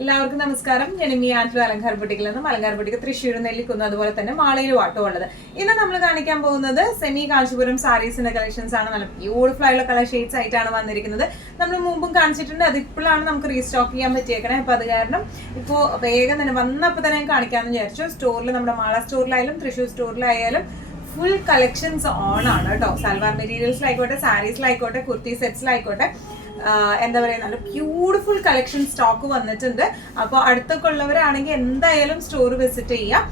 എല്ലാവർക്കും നമസ്കാരം. ഞാൻ ഇനി ആറ്റും അലങ്കാർ ബുട്ടിക്കിൽ നിന്നും അലങ്കാർ ബുട്ടിക്ക് തൃശ്ശൂർ നെല്ലിക്കുന്നു, അതുപോലെ തന്നെ മാളയിലും ആട്ടോ ഉള്ളത്. ഇന്ന് നമ്മൾ കാണിക്കാൻ പോകുന്നത് സെമി കാഞ്ചീപുരം സാരീസിന്റെ കളക്ഷൻസ് ആണ്. നല്ല ബ്യൂട്ടിഫുൾ ആയിട്ടുള്ള കളർ ഷെയ്ഡ്സ് ആയിട്ടാണ് വന്നിരിക്കുന്നത്. നമ്മൾ മുമ്പും കാണിച്ചിട്ടുണ്ട്, അത് ഇപ്പോഴാണ് നമുക്ക് റീസ്റ്റോക്ക് ചെയ്യാൻ പറ്റിയേക്കണേ. അപ്പൊ അത് കാരണം ഇപ്പോൾ വേഗം തന്നെ വന്നപ്പോൾ തന്നെ കാണിക്കാമെന്ന് വിചാരിച്ചു. സ്റ്റോറിൽ നമ്മുടെ മാള സ്റ്റോറിലായാലും തൃശ്ശൂർ സ്റ്റോറിലായാലും ഫുൾ കളക്ഷൻസ് ഓൺ ആണ് കേട്ടോ. സൽവാർ മെറ്റീരിയൽസിലായിക്കോട്ടെ, സാരീസിലായിക്കോട്ടെ, കുർത്തി സെറ്റ്സിലായിക്കോട്ടെ, എന്താ പറയുക, നല്ല ബ്യൂട്ടിഫുൾ കളക്ഷൻ സ്റ്റോക്ക് വന്നിട്ടുണ്ട്. അപ്പോൾ അടുത്തൊക്കെ ഉള്ളവരാണെങ്കിൽ എന്തായാലും സ്റ്റോർ വിസിറ്റ് ചെയ്യാം.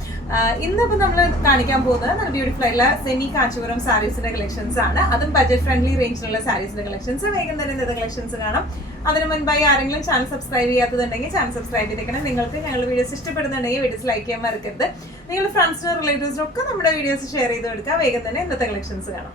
ഇന്നിപ്പോൾ നമ്മൾ കാണിക്കാൻ പോകുന്നത് നല്ല ബ്യൂട്ടിഫുൾ ആയിട്ടുള്ള സെമി കാഞ്ചീപുരം സാരീസിന്റെ കളക്ഷൻസ് ആണ്. അതും ബഡ്ജറ്റ് ഫ്രണ്ട്ലി റേഞ്ചിലുള്ള സാരീസിന്റെ കളക്ഷൻസ്. വേഗം തന്നെ ഇന്നത്തെ കളക്ഷൻസ് കാണാം. അതിന് മുൻപായി ആരെങ്കിലും ചാനൽ സബ്സ്ക്രൈബ് ചെയ്യാത്തതുണ്ടെങ്കിൽ ചാനൽ സബ്സ്ക്രൈബ് ചെയ്തേക്കണം. നിങ്ങൾക്ക് ഞങ്ങളുടെ വീഡിയോസ് ഇഷ്ടപ്പെടുന്നുണ്ടെങ്കിൽ വീഡിയോസ് ലൈക്ക് ചെയ്യാൻ മറക്കരുത്. നിങ്ങൾ ഫ്രണ്ട്സിനും റിലേറ്റീവ്സിനും ഒക്കെ നമ്മുടെ വീഡിയോസ് ഷെയർ ചെയ്ത് കൊടുക്കുക. വേഗം തന്നെ ഇന്നത്തെ കളക്ഷൻസ് കാണാം.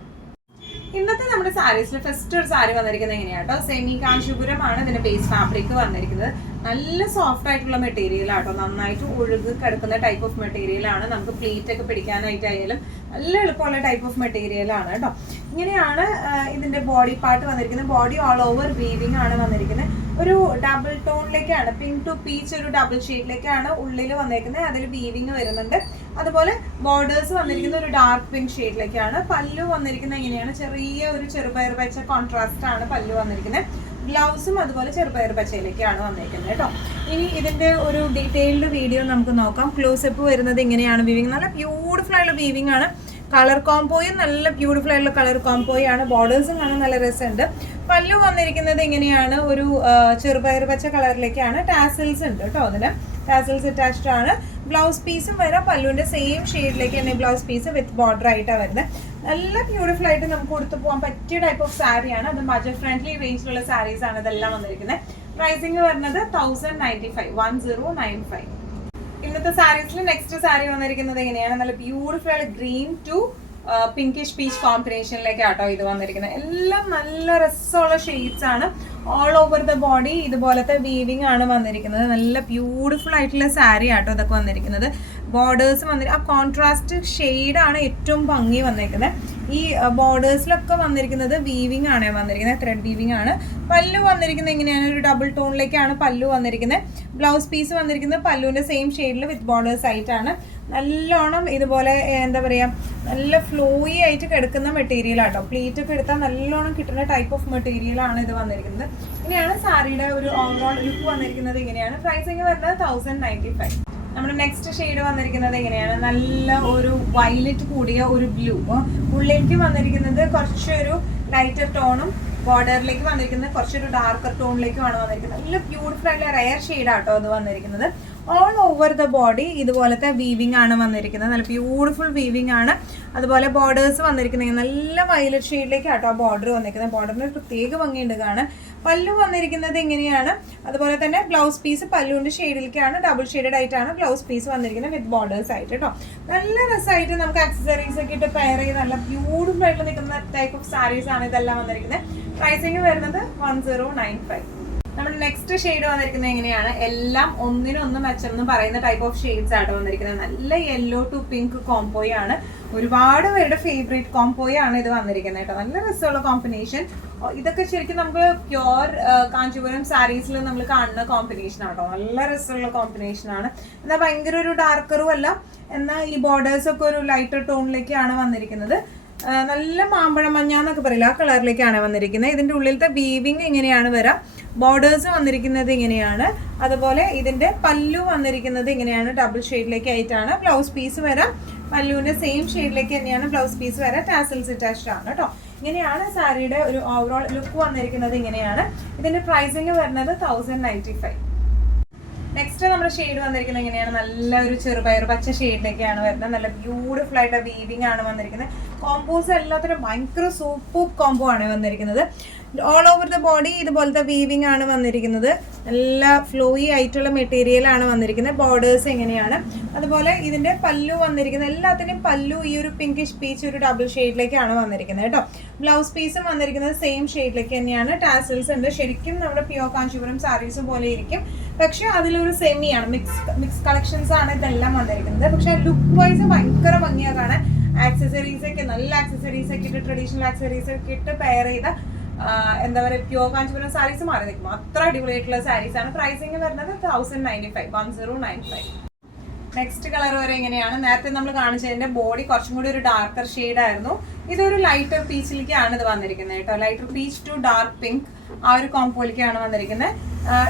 ഇന്നത്തെ നമ്മുടെ സാരീസിൽ ഫസ്റ്റ് ഒരു സാരി വന്നിരിക്കുന്നത് എങ്ങനെയാട്ടോ, സെമി കാഞ്ചീപുരമാണ് ഇതിന്റെ ബേസ് ഫാബ്രിക് വന്നിരിക്കുന്നത്. നല്ല സോഫ്റ്റ് ആയിട്ടുള്ള മെറ്റീരിയൽ ആട്ടോ, നന്നായിട്ട് ഒഴുകി കിടക്കുന്ന ടൈപ്പ് ഓഫ് മെറ്റീരിയൽ ആണ്. നമുക്ക് പ്ലീറ്റ് ഒക്കെ പിടിക്കാനായിട്ടായാലും നല്ല എളുപ്പമുള്ള ടൈപ്പ് ഓഫ് മെറ്റീരിയൽ ആണ് കേട്ടോ. ഇങ്ങനെയാണ് ഇതിന്റെ ബോഡി പാർട്ട് വന്നിരിക്കുന്നത്. ബോഡി ഓൾ ഓവർ വീവിംഗ് ആണ് വന്നിരിക്കുന്നത്. ഒരു ഡബിൾ ടോണിലേക്കാണ്, പിങ്ക് ടു പീച്ച് ഒരു ഡബിൾ ഷെയ്ഡിലേക്കാണ് ഉള്ളിൽ വന്നിരിക്കുന്നത്. അതിൽ വീവിങ് വരുന്നുണ്ട്. അതുപോലെ ബോർഡേഴ്സ് വന്നിരിക്കുന്ന ഒരു ഡാർക്ക് പിങ്ക് ഷെയ്ഡിലേക്കാണ്. പല്ലു വന്നിരിക്കുന്നത് എങ്ങനെയാണ്, ചെറിയ ഒരു ചെറുപയർ പച്ച കോൺട്രാസ്റ്റ് ആണ് പല്ലു വന്നിരിക്കുന്നത്. ബ്ലൗസും അതുപോലെ ചെറുപയർ പച്ചയിലേക്കാണ് വന്നിരിക്കുന്നത് കേട്ടോ. ഇനി ഇതിന്റെ ഒരു ഡീറ്റെയിൽഡ് വീഡിയോ നമുക്ക് നോക്കാം. ക്ലോസപ്പ് വരുന്നത് ഇങ്ങനെയാണ്. വീവിങ് നല്ല ബ്യൂട്ടിഫുൾ ആയിട്ടുള്ള വീവിംഗ് ആണ്. കളർ കോംബോയും നല്ല ബ്യൂട്ടിഫുൾ ആയിട്ടുള്ള കളർ കോംബോയാണ്. ബോർഡേഴ്സും കാണാൻ നല്ല രസമുണ്ട്. പല്ലു വന്നിരിക്കുന്നത് എങ്ങനെയാണ്, ഒരു ചെറുപയർ പച്ച കളറിലേക്കാണ്. ടാസിൽസ് ഉണ്ട് കേട്ടോ, അതിന് ടാസിൽസ് അറ്റാച്ച്ഡ് ആണ്. ബ്ലൗസ് പീസും വരാം പല്ലുവിന്റെ സെയിം ഷെയ്ഡിലേക്ക് തന്നെ ബ്ലൗസ് പീസ് വിത്ത് ബോർഡർ ആയിട്ടാണ് വരുന്നത്. നല്ല ബ്യൂട്ടിഫുൾ ആയിട്ട് നമുക്ക് കൊടുത്തു പോകാൻ പറ്റിയ ടൈപ്പ് ഓഫ് സാരിയാണ്. അത് ബഡ്ജറ്റ് ഫ്രണ്ട്ലി റേഞ്ചിലുള്ള സാരീസ് ആണ് ഇതെല്ലാം വന്നിരിക്കുന്നത്. പ്രൈസിങ് വരുന്നത് 1095. ഇന്നത്തെ സാരീസിൽ നെക്സ്റ്റ് സാരി വന്നിരിക്കുന്നത് എങ്ങനെയാണ്, നല്ല ബ്യൂട്ടിഫുൾ ആയിട്ട് ഗ്രീൻ ടു പിങ്കിഷ് പീച്ച് കോമ്പിനേഷനിലേക്ക് ആട്ടോ ഇത് വന്നിരിക്കുന്നത്. എല്ലാം നല്ല രസമുള്ള ഷെയ്ഡ്സ് ആണ്. ഓൾ ഓവർ ദ ബോഡി ഇതുപോലത്തെ വീവിംഗ് ആണ് വന്നിരിക്കുന്നത്. നല്ല ബ്യൂട്ടിഫുൾ ആയിട്ടുള്ള സാരി ആട്ടോ ഇതൊക്കെ വന്നിരിക്കുന്നത്. ബോർഡേഴ്സ് ആ കോൺട്രാസ്റ്റ് ഷെയ്ഡാണ് ഏറ്റവും ഭംഗി വന്നിരിക്കുന്നത്. ഈ ബോർഡേഴ്സിലൊക്കെ വന്നിരിക്കുന്നത് വീവിംഗ് ആണ് വന്നിരിക്കുന്നത്, ത്രെഡ് വീവിംഗ് ആണ്. പല്ലു വന്നിരിക്കുന്നത് എങ്ങനെയാണ്, ഒരു ഡബിൾ ടോണിലേക്കാണ് പല്ലു വന്നിരിക്കുന്നത്. ബ്ലൗസ് പീസ് വന്നിരിക്കുന്നത് പല്ലുവിന്റെ സെയിം ഷെയ്ഡിൽ വിത്ത് ബോർഡേഴ്സ് ആയിട്ടാണ്. നല്ലോണം ഇതുപോലെ എന്താ പറയുക, നല്ല ഫ്ലോയി ആയിട്ട് കിടക്കുന്ന മെറ്റീരിയൽ ആട്ടോ. പ്ലീറ്റ് ഒക്കെ എടുത്താൽ നല്ലോണം കിട്ടുന്ന ടൈപ്പ് ഓഫ് മെറ്റീരിയൽ ആണ് ഇത് വന്നിരിക്കുന്നത്. ഇങ്ങനെയാണ് സാരിയുടെ ഒരു ഓവറോൾ ലുക്ക് വന്നിരിക്കുന്നത്. ഇങ്ങനെയാണ് പ്രൈസിങ് വരുന്നത് 1095. നമ്മുടെ നെക്സ്റ്റ് ഷെയ്ഡ് വന്നിരിക്കുന്നത് എങ്ങനെയാണ്, നല്ല ഒരു വയലറ്റ് കൂടിയ ഒരു ബ്ലൂ. ഉള്ളിലേക്ക് വന്നിരിക്കുന്നത് കുറച്ചൊരു ലൈറ്റർ ടോണും ബോർഡറിലേക്ക് വന്നിരിക്കുന്നത് കുറച്ചൊരു ഡാർക്കർ ടോണിലേക്കുമാണ് വന്നിരിക്കുന്നത്. നല്ല ബ്യൂട്ടിഫുൾ ആയിട്ടുള്ള റയർ ഷെയ്ഡാട്ടോ അത് വന്നിരിക്കുന്നത്. ഓൾ ഓവർ ദ ബോഡി ഇതുപോലത്തെ വീവിംഗ് ആണ് വന്നിരിക്കുന്നത്. നല്ല ബ്യൂട്ടിഫുൾ വീവിംഗ് ആണ്. അതുപോലെ ബോർഡേഴ്സ് വന്നിരിക്കുന്നത് നല്ല വയലറ്റ് ഷെയ്ഡിലേക്ക് ആട്ടോ ആ ബോർഡർ വന്നിരിക്കുന്നത്. ബോർഡറിന് ഒരു പ്രത്യേക ഭംഗിയുണ്ട് കാണാൻ. പല്ലു വന്നിരിക്കുന്നത് എങ്ങനെയാണ്, അതുപോലെ തന്നെ ബ്ലൗസ് പീസ് പല്ലുവിന്റെ ഷെയ്ഡിലേക്കാണ്, ഡബിൾ ഷെയ്ഡഡ് ആയിട്ടാണ് ബ്ലൗസ് പീസ് വന്നിരിക്കുന്നത് വിത്ത് ബോർഡേഴ്സ് ആയിട്ട് കേട്ടോ. നല്ല രസമായിട്ട് നമുക്ക് ആക്സസറീസ് ഒക്കെ ഇട്ട് പെയർ ചെയ്ത് നല്ല ബ്യൂട്ടിഫുൾ ആയിട്ട് നിൽക്കുന്ന ടൈപ്പ് ഓഫ് സാരീസ് ആണ് ഇതെല്ലാം വന്നിരിക്കുന്നത്. പ്രൈസിങ് വരുന്നത് 1095. നമ്മുടെ നെക്സ്റ്റ് ഷെയ്ഡ് വന്നിരിക്കുന്നത് എങ്ങനെയാണ്, എല്ലാം ഒന്നിനൊന്ന് മെച്ചം പറയുന്ന ടൈപ്പ് ഓഫ് ഷെയ്ഡ്സ് ആയിട്ട് വന്നിരിക്കുന്നത്. നല്ല യെല്ലോ ടു പിങ്ക് കോംബോയാണ്. ഒരുപാട് പേരുടെ ഫേവറേറ്റ് കോംബോയാണ് ഇത് വന്നിരിക്കുന്നത് കേട്ടോ. നല്ല രസമുള്ള കോമ്പിനേഷൻ. ഇതൊക്കെ ശരിക്കും നമുക്ക് പ്യോർ കാഞ്ചീപുരം സാരീസിൽ നമ്മൾ കാണുന്ന കോമ്പിനേഷൻ ആട്ടോ. നല്ല രസമുള്ള കോമ്പിനേഷൻ ആണ്. എന്നാൽ ഭയങ്കര ഒരു ഡാർക്കറും അല്ല, എന്നാൽ ഈ ബോർഡേഴ്സ് ഒക്കെ ഒരു ലൈറ്റർ ടോണിലേക്കാണ് വന്നിരിക്കുന്നത്. നല്ല മാമ്പഴം മഞ്ഞ എന്നൊക്കെ പറയില്ല, ആ കളറിലേക്കാണ് വന്നിരിക്കുന്നത്. ഇതിന്റെ ഉള്ളിലത്തെ വീവിങ് ഇങ്ങനെയാണ് വരാം. ബോർഡേഴ്സ് വന്നിരിക്കുന്നത് ഇങ്ങനെയാണ്. അതുപോലെ ഇതിന്റെ പല്ലു വന്നിരിക്കുന്നത് ഇങ്ങനെയാണ്, ഡബിൾ ഷെയ്ഡിലേക്ക് ആയിട്ടാണ്. ബ്ലൗസ് പീസ് വരാം പല്ലുവിന്റെ സെയിം ഷെയ്ഡിലേക്ക് തന്നെയാണ് ബ്ലൗസ് പീസ് വരാം. ടാസൽസ് അറ്റാച്ച്ഡ് ആണ് കേട്ടോ. ഇങ്ങനെയാണ് സാരിയുടെ ഒരു ഓവറോൾ ലുക്ക് വന്നിരിക്കുന്നത്. ഇങ്ങനെയാണ് ഇതിന്റെ പ്രൈസിങ് വരുന്നത് 1095. നെക്സ്റ്റ് നമ്മുടെ ഷെയ്ഡ് വന്നിരിക്കുന്നത് എങ്ങനെയാണ്, നല്ല ഒരു ചെറുപയർ പച്ച ഷെയ്ഡിലേക്കാണ് വരുന്നത്. നല്ല ബ്യൂട്ടിഫുൾ ആയിട്ട് വീവിംഗ് ആണ് വന്നിരിക്കുന്നത്. കോമ്പോസ് എല്ലാത്തിനും ഭയങ്കര സൂപ്പർ കോംബോ ആണ് വന്നിരിക്കുന്നത്. ഓൾ ഓവർ ദ ബോഡി ഇതുപോലത്തെ വീവിംഗ് ആണ് വന്നിരിക്കുന്നത്. നല്ല ഫ്ലോയി ആയിട്ടുള്ള മെറ്റീരിയൽ ആണ് വന്നിരിക്കുന്നത്. ബോർഡേഴ്സ് എങ്ങനെയാണ്, അതുപോലെ ഇതിന്റെ പല്ലു വന്നിരിക്കുന്നത് എല്ലാത്തിനും പല്ലു ഈ ഒരു പിങ്കിഷ് പീച്ച് ഒരു ഡബിൾ ഷെയ്ഡിലേക്കാണ് വന്നിരിക്കുന്നത് കേട്ടോ. ബ്ലൗസ് പീസും വന്നിരിക്കുന്നത് സെയിം ഷെയ്ഡിലേക്ക് തന്നെയാണ്. ടാസൽസ് ഉണ്ട്. ശരിക്കും നമ്മുടെ പ്യോർ കാഞ്ചീപുരം സാരീസ് പോലെ ഇരിക്കും, പക്ഷെ അതിലൊരു സെമിയാണ്, മിക്സ് കളക്ഷൻസ് ആണ് ഇതെല്ലാം വന്നിരിക്കുന്നത്. പക്ഷെ ലുക്ക് വൈസ് ഭയങ്കര ഭംഗിയാണ് കാണാൻ. ആക്സസറീസ് ഒക്കെ നല്ല ആക്സസറീസ് ഒക്കെ ഇട്ട്, ട്രഡീഷണൽ ആക്സസറീസ് ഒക്കെ ഇട്ട് പെയർ ചെയ്ത എന്താ പറയുക പ്യൂർ കാഞ്ചീപുരം സാരീസ് മാറി നിൽക്കും. അത്ര അടിപൊളിയായിട്ടുള്ള സാരീസ് ആണ്. പ്രൈസിങ് വരുന്നത് 1095. നെക്സ്റ്റ് കളർ വരെ എങ്ങനെയാണ്, നേരത്തെ നമ്മൾ കാണിച്ചതിന്റെ ബോഡി കുറച്ചും കൂടി ഒരു ഡാർക്കർ ഷെയ്ഡ് ആയിരുന്നു. ഇതൊരു ലൈറ്റർ പീച്ചിലേക്കാണ് ഇത് വന്നിരിക്കുന്നത് കേട്ടോ. Lighter peach to dark pink ആ ഒരു കോംബോയിലേക്കാണ് വന്നിരിക്കുന്നത്.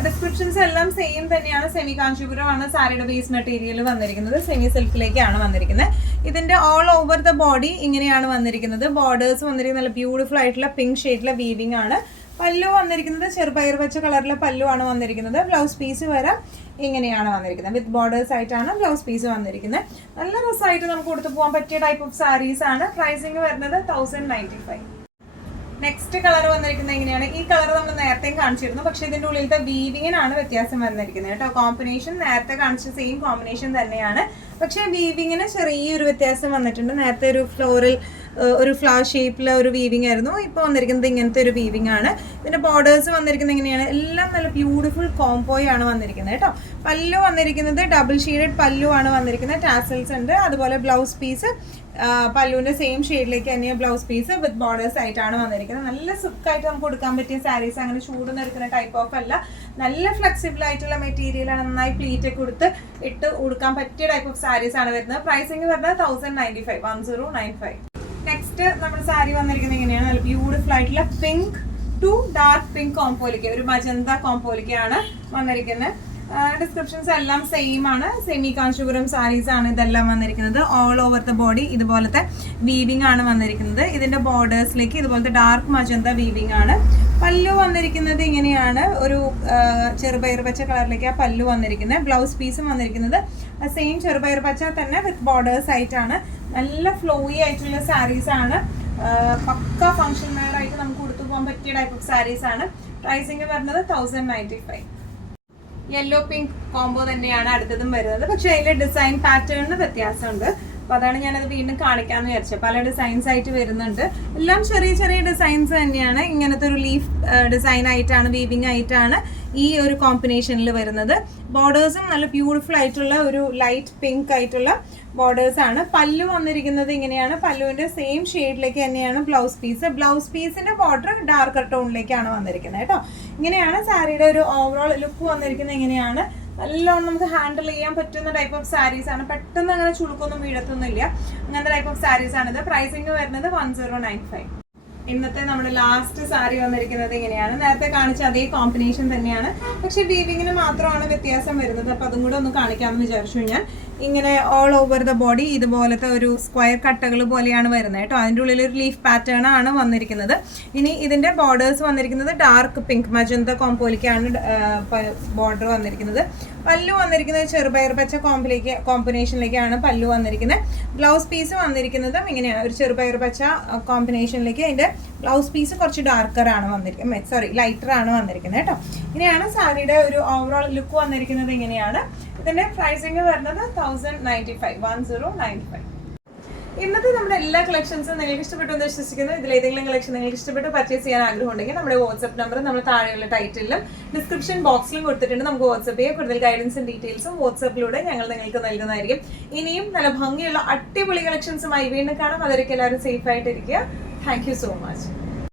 ഡിസ്ക്രിപ്ഷൻസ് എല്ലാം സെയിം തന്നെയാണ്. സെമി കാഞ്ചീപുരം ആണ് സാരിയുടെ ബേസ് മെറ്റീരിയൽ വന്നിരിക്കുന്നത്. സെമി സിൽക്കിലേക്കാണ് വന്നിരിക്കുന്നത്. ഇതിന്റെ ഓൾ ഓവർ ദ ബോഡി ഇങ്ങനെയാണ് വന്നിരിക്കുന്നത്. ബോർഡേഴ്സ് വന്നിരിക്കുന്നത് നല്ല ബ്യൂട്ടിഫുൾ ആയിട്ടുള്ള പിങ്ക് ഷെയ്ഡിലെ വീവിംഗ് ആണ്. പല്ലു വന്നിരിക്കുന്നത് ചെറുപയർ പച്ച കളറിലെ പല്ലു ആണ് വന്നിരിക്കുന്നത്. ബ്ലൗസ് പീസ് വരെ ഇങ്ങനെയാണ് വന്നിരിക്കുന്നത്. വിത്ത് ബോർഡേഴ്സ് ആയിട്ടാണ് ബ്ലൗസ് പീസ് വന്നിരിക്കുന്നത്. നല്ല രസമായിട്ട് നമുക്ക് കൊടുത്തു പോകാൻ പറ്റിയ ടൈപ്പ് ഓഫ് സാരീസ് ആണ്. പ്രൈസിങ് വരുന്നത് 1095. നെക്സ്റ്റ് കളർ വന്നിരിക്കുന്നത് എങ്ങനെയാണ്, ഈ കളർ നമ്മൾ നേരത്തെയും കാണിച്ചിരുന്നു. പക്ഷെ ഇതിന്റെ ഉള്ളിലത്തെ വീവിങ്ങിനാണ് വ്യത്യാസം വന്നിരിക്കുന്നത് കേട്ടോ. കോമ്പിനേഷൻ നേരത്തെ കാണിച്ച സെയിം കോമ്പിനേഷൻ തന്നെയാണ്. പക്ഷെ വീവിങ്ങിന് ചെറിയൊരു വ്യത്യാസം വന്നിട്ടുണ്ട്. നേരത്തെ ഒരു ഫ്ലോറൽ ഒരു ഫ്ലവർ ഷേപ്പിലെ ഒരു വീവിംഗ് ആയിരുന്നു. ഇപ്പോൾ വന്നിരിക്കുന്നത് ഇങ്ങനത്തെ ഒരു വീവിംഗ് ആണ്. ഇതിന്റെ ബോർഡേഴ്സ് വന്നിരിക്കുന്നത് എങ്ങനെയാണ്, എല്ലാം നല്ല ബ്യൂട്ടിഫുൾ കോംബോയാണ് വന്നിരിക്കുന്നത് കേട്ടോ. പല്ലു വന്നിരിക്കുന്നത് ഡബിൾ ഷെയ്ഡഡ് പല്ലു ആണ് വന്നിരിക്കുന്നത്. ടാസൽസ് ഉണ്ട്. അതുപോലെ ബ്ലൗസ് പീസ് പല്ലുവിന്റെ സെയിം ഷെയ്ഡിലേക്ക് തന്നെ ബ്ലൗസ് പീസ് വിത്ത് ബോർഡേഴ്സ് ആയിട്ടാണ് വന്നിരിക്കുന്നത്. നല്ല സുഖമായിട്ട് നമുക്ക് കൊടുക്കാൻ പറ്റിയ സാരീസ്. അങ്ങനെ ചൂടുന്ന എടുക്കുന്ന ടൈപ്പ് ഓഫ് അല്ല. നല്ല ഫ്ലെക്സിബിൾ ആയിട്ടുള്ള മെറ്റീരിയൽ ആണ്. നന്നായി പ്ലീറ്റ് ഒക്കെ കൊടുത്ത് ഇട്ട് കൊടുക്കാൻ പറ്റിയ ടൈപ്പ് ഓഫ് സാരീസ് ആണ് വരുന്നത്. പ്രൈസിങ് വരുന്നത് 1095. നെക്സ്റ്റ് നമ്മുടെ സാരി വന്നിരിക്കുന്നത് എങ്ങനെയാണ്, നല്ല ബ്യൂട്ടിഫുൾ ആയിട്ടുള്ള പിങ്ക് ടു ഡാർക്ക് പിങ്ക് കോംബോയിലേക്ക് ഒരു മജന്ത കോംബോയിലേക്കാണ് വന്നിരിക്കുന്നത്. ഡിസ്ക്രിപ്ഷൻസ് എല്ലാം സെയിം ആണ്. സെമി കാഞ്ചീപുരം സാരീസ് ആണ് ഇതെല്ലാം വന്നിരിക്കുന്നത്. ഓൾ ഓവർ ദ ബോഡി ഇതുപോലത്തെ വീവിംഗ് ആണ് വന്നിരിക്കുന്നത്. ഇതിന്റെ ബോർഡേഴ്സിലേക്ക് ഇതുപോലത്തെ ഡാർക്ക് മജന്ത വീവിംഗ് ആണ്. പല്ലു വന്നിരിക്കുന്നത് ഇങ്ങനെയാണ്, ഒരു ചെറുപയർ പച്ച കളറിലേക്ക് ആ പല്ലു വന്നിരിക്കുന്നത്. ബ്ലൗസ് പീസും വന്നിരിക്കുന്നത് സെയിം ചെറുപയർ പച്ച തന്നെ വിത്ത് ബോർഡേഴ്സ് ആയിട്ടാണ്. നല്ല ഫ്ലോയി ആയിട്ടുള്ള സാരീസ് ആണ്. പക്ക ഫംഗ്ഷൻ വെയർ ആയിട്ട് നമുക്ക് കൊടുത്തു പോകാൻ പറ്റിയ ടൈപ്പ് ഓഫ് സാരീസ് ആണ്. പ്രൈസിങ് വരുന്നത് 1095. യെല്ലോ പിങ്ക് കോംബോ തന്നെയാണ് അടുത്തതും വരുന്നത്. പക്ഷെ അതിന്റെ ഡിസൈൻ പാറ്റേണിന് വ്യത്യാസമുണ്ട്. അപ്പൊ അതാണ് ഞാനത് വീണ്ടും കാണിക്കാന്ന് വിചാരിച്ചത്. പല ഡിസൈൻസ് ആയിട്ട് വരുന്നുണ്ട്. എല്ലാം ചെറിയ ചെറിയ ഡിസൈൻസ് തന്നെയാണ്. ഇങ്ങനത്തെ ഒരു ലീഫ് ഡിസൈൻ ആയിട്ടാണ്, വീവിംഗ് ആയിട്ടാണ് ഈ ഒരു കോമ്പിനേഷനിൽ വരുന്നത്. ബോർഡേഴ്സും നല്ല ബ്യൂട്ടിഫുൾ ആയിട്ടുള്ള ഒരു ലൈറ്റ് പിങ്ക് ആയിട്ടുള്ള ബോർഡേഴ്സ് ആണ്. പല്ലു വന്നിരിക്കുന്നത് ഇങ്ങനെയാണ്. പല്ലുവിന്റെ സെയിം ഷെയ്ഡിലേക്ക് തന്നെയാണ് ബ്ലൗസ് പീസ്. ബ്ലൗസ് പീസിന്റെ ബോർഡർ ഡാർക്കർ ടോണിലേക്കാണ് വന്നിരിക്കുന്നത് കേട്ടോ. ഇങ്ങനെയാണ് സാരിയുടെ ഒരു ഓവറോൾ ലുക്ക് വന്നിരിക്കുന്നത്. ഇങ്ങനെയാണ് നല്ലോണം നമുക്ക് ഹാൻഡിൽ ചെയ്യാൻ പറ്റുന്ന ടൈപ്പ് ഓഫ് സാരീസ് ആണ്. പെട്ടെന്ന് അങ്ങനെ ചുളുക്കൊന്നും വീഴത്തൊന്നുമില്ല. അങ്ങനത്തെ ടൈപ്പ് ഓഫ് സാരീസ് ആണിത്. പ്രൈസിങ് വരുന്നത് 1095. ഇന്നത്തെ നമ്മുടെ ലാസ്റ്റ് സാരി വന്നിരിക്കുന്നത് ഇങ്ങനെയാണ്. നേരത്തെ കാണിച്ച അതേ കോമ്പിനേഷൻ തന്നെയാണ്. പക്ഷെ വീവിങ്ങിന് മാത്രമാണ് വ്യത്യാസം വരുന്നത്. അപ്പൊ അതും കൂടെ ഒന്ന് കാണിക്കാമെന്ന് വിചാരിച്ചു ഞാൻ. ഇങ്ങനെ ഓൾ ഓവർ ദ ബോഡി ഇതുപോലത്തെ ഒരു സ്ക്വയർ കട്ടകൾ പോലെയാണ് വരുന്നത് കേട്ടോ. അതിൻ്റെ ഉള്ളിൽ ഒരു ലീഫ് പാറ്റേൺ ആണ് വന്നിരിക്കുന്നത്. ഇനി ഇതിന്റെ ബോർഡേഴ്സ് വന്നിരിക്കുന്നത് ഡാർക്ക് പിങ്ക് മജന്ത കോംബോയിലേക്കാണ് ബോർഡർ വന്നിരിക്കുന്നത്. പല്ലു വന്നിരിക്കുന്നത് ചെറുപയർ പച്ച കോമ്പിനേഷനിലേക്കാണ് പല്ലു വന്നിരിക്കുന്നത്. ബ്ലൗസ് പീസ് വന്നിരിക്കുന്നതും ഇങ്ങനെയാണ്, ഒരു ചെറുപയർ പച്ച കോമ്പിനേഷനിലേക്ക്. അതിന്റെ ബ്ലൗസ് പീസ് കുറച്ച് ഡാർക്കർ ആണ് വന്നിരിക്കുന്നത്, ലൈറ്റർ ആണ് വന്നിരിക്കുന്നത് കേട്ടോ. ഇങ്ങനെയാണ് സാരിയുടെ ഒരു ഓവറോൾ ലുക്ക് വന്നിരിക്കുന്നത്. ഇങ്ങനെയാണ് ഇതിന്റെ പ്രൈസിങ് വരുന്നത് 1095. ഇന്നത്തെ നമ്മുടെ എല്ലാ കളക്ഷൻസും നിങ്ങൾക്ക് ഇഷ്ടപ്പെട്ടു എന്ന് വിശ്വസിക്കുന്നു. ഇതിൽ ഏതെങ്കിലും കളക്ഷൻ നിങ്ങൾക്ക് ഇഷ്ടപ്പെട്ട് പർച്ചേസ് ചെയ്യാൻ ആഗ്രഹം ഉണ്ടെങ്കിൽ നമ്മുടെ വാട്സ്ആപ്പ് നമ്പർ നമ്മൾ താഴെയുള്ള ടൈറ്റിലും ഡിസ്ക്രിപ്ഷൻ ബോക്സിലും കൊടുത്തിട്ടുണ്ട്. നമുക്ക് വാട്സ്ആപ്പ് ചെയ്യാം. കൂടുതൽ ഗൈഡൻസും ഡീറ്റെയിൽസും വാട്സ്ആപ്പിലൂടെ ഞങ്ങൾ നിങ്ങൾക്ക് നൽകുന്നതായിരിക്കും. ഇനിയും നല്ല ഭംഗിയുള്ള അടിപൊളി കളക്ഷൻസുമായി വീണ്ടും കാണാം. അവരൊക്കെ എല്ലാവരും സേഫ് ആയിട്ടിരിക്കുക. Thank you so much.